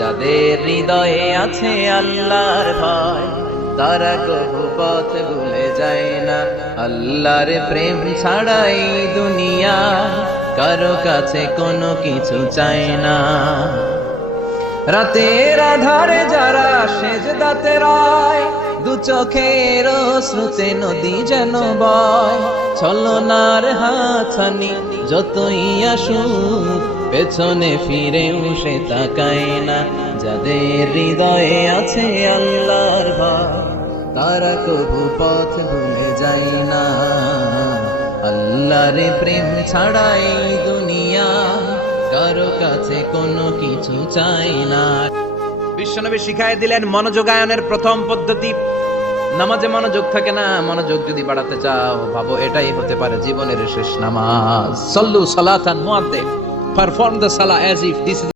যাদের হৃদয়ে আছে আল্লাহর ভয়, তারা কবু পথ ভুলে যায় না। আল্লাহর প্রেম ছাড়া এই দুনিয়া কারো কাছে কোনো কিছু চায় না। রাতের আধারে যারা সেজদাতে রয়, দু চোখের শ্রুতে নদী যেন বয়। ছলনার হাতছানি যতই আসুক, পেছনে ফিরেও সে তাকায় না। যাদের হৃদয়ে আছে আল্লাহর ভয়, তারা কবু পথ ভুলে যায় না। আল্লাহর প্রেম ছাড়া এই দুনিয়া কারো কাছে কোনো কিছু চাই না। বিশ্বনবী শিখাই দিলেন মনোযোগায়নের প্রথম পদ্ধতি। নামাজে মনোযোগ থাকে না, মনোযোগ যদি বাড়াতে চাও ভাবো এটাই হতে পারে জীবনের শেষ নামাজ। সল্লু সালাতান মুআদ্দিন, পারফর্ম দ্য সালাহ অ্যাজ ইফ দিস ইজ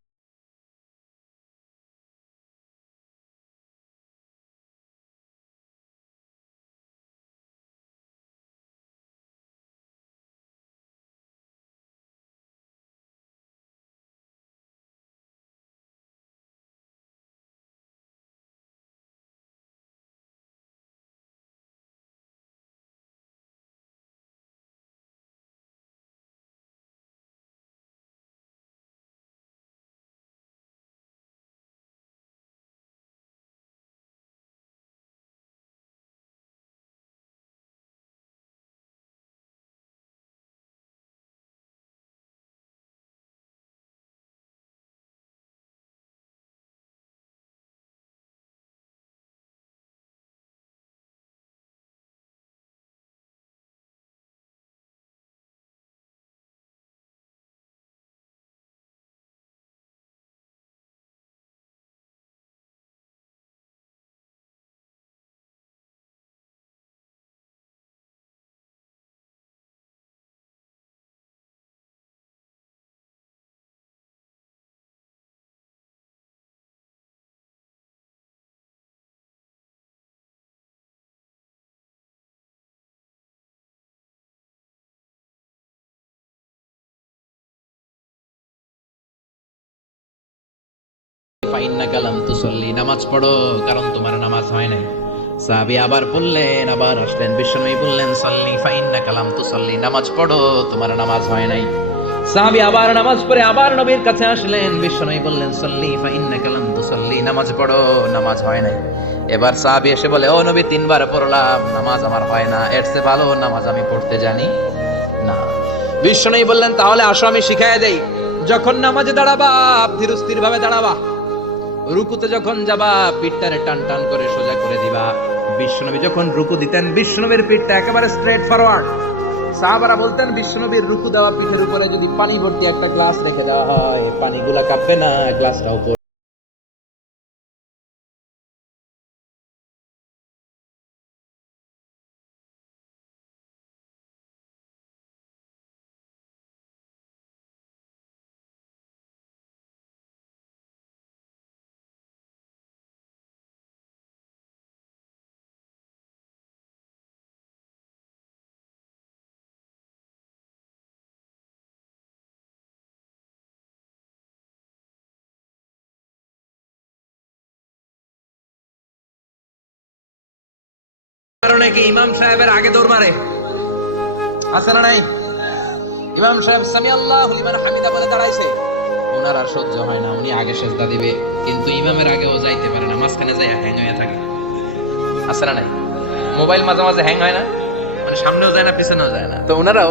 ফাইন্নাকা লাম তুসাল্লি, নামাজ পড়ো কারণ তোমার নামাজ হয় নাই। সাহাবী আবার বললেন, আবার আসলেন, বিশ্বনবী বললেন সাল্লি ফাইন্নাকা লাম তুসাল্লি, নামাজ পড়ো তোমার নামাজ হয় নাই। সাহাবী আবার নামাজ পড়ে আবার নবীর কাছে আসলেন, বিশ্বনবী বললেন সাল্লি ফাইন্নাকা লাম তুসাল্লি, নামাজ পড়ো নামাজ হয় নাই। এবার সাহাবী এসে বলে, ও নবী তিনবার পড়লাম নামাজ আমার হয় না, এর চেয়ে ভালো নামাজ আমি পড়তে জানি না। বিশ্বনবী বললেন তাহলে আসো আমি শিখাইয়া দেই। যখন নামাজে দাঁড়াবা ধীরস্থির ভাবে দাঁড়াবা, রুকুতে যখন যাবা পিঠটারে টান টান করে সোজা করে দিবা। বিশ্বনবী যখন রুকু দিতেন বিশ্বনবীর পিঠটা একেবারে স্ট্রেট ফরওয়ার্ড। সাহাবারা বলতেন বিশ্বনবীর রুকু দেওয়া পিঠের উপরে যদি পানি ভর্তি একটা গ্লাস রেখে দেওয়া হয়, পানিগুলা কাঁপবে না, গ্লাসটাও কারণে কি ইমাম সাহেবের আগে দৌড় মারে, আছে না নাই? ইমাম সাহেব সামি আল্লাহু লিমান হামিদা বলে দাঁড়াইছে, ওনার আর সহ্য হয় না, উনি আগে সেজদা দিবে, কিন্তু ইমামের আগেও যাইতে পারে না, মাঝখানে যাই হ্যাং হয়ে থাকে, আছে না নাই? মোবাইল মাঝে মাঝে হ্যাং হয় না, মানে সামনেও যায় না পিছনেও যায় না, তো ওনারাও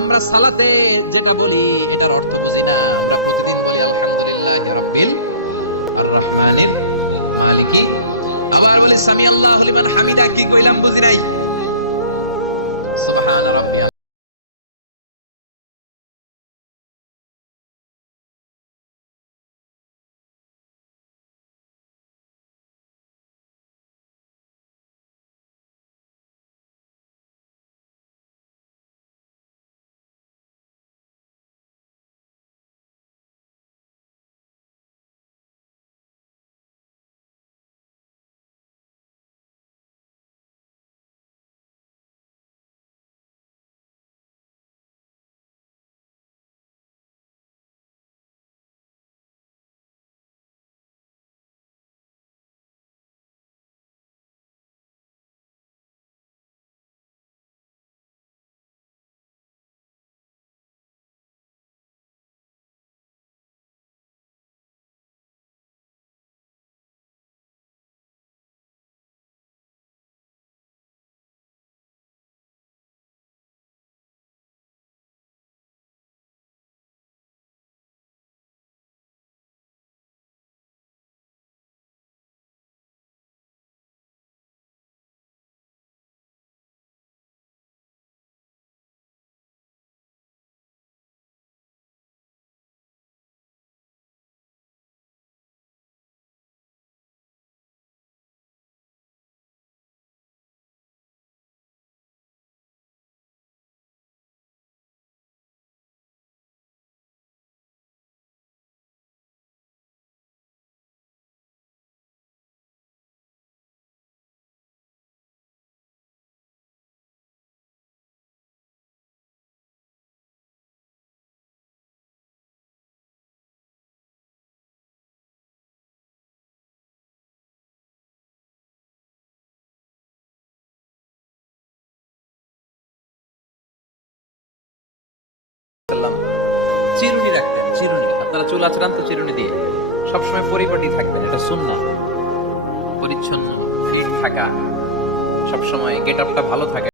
আমরা সালাতে যেটা বলি এটার অর্থ বুঝি না, আমরা প্রতিদিন বলি আলহামদুলিল্লাহ রাব্বিল আর রহমানির মালিকি, আবার বলি সামি আল্লাহু লিমান হামিদা, কি কইলাম বুঝি নাই, সুবহান রাব্বিয়াল। চিরুনি রাখতেন, চিরুনি, আপনারা চুল আঁচড়ান তো চিরুনি দিয়ে, সবসময় পরিপাটি থাকতেন, এটা সুন্নাহ। পরিচ্ছন্ন ফিট থাকা, সবসময় গেট আপটা ভালো থাকা।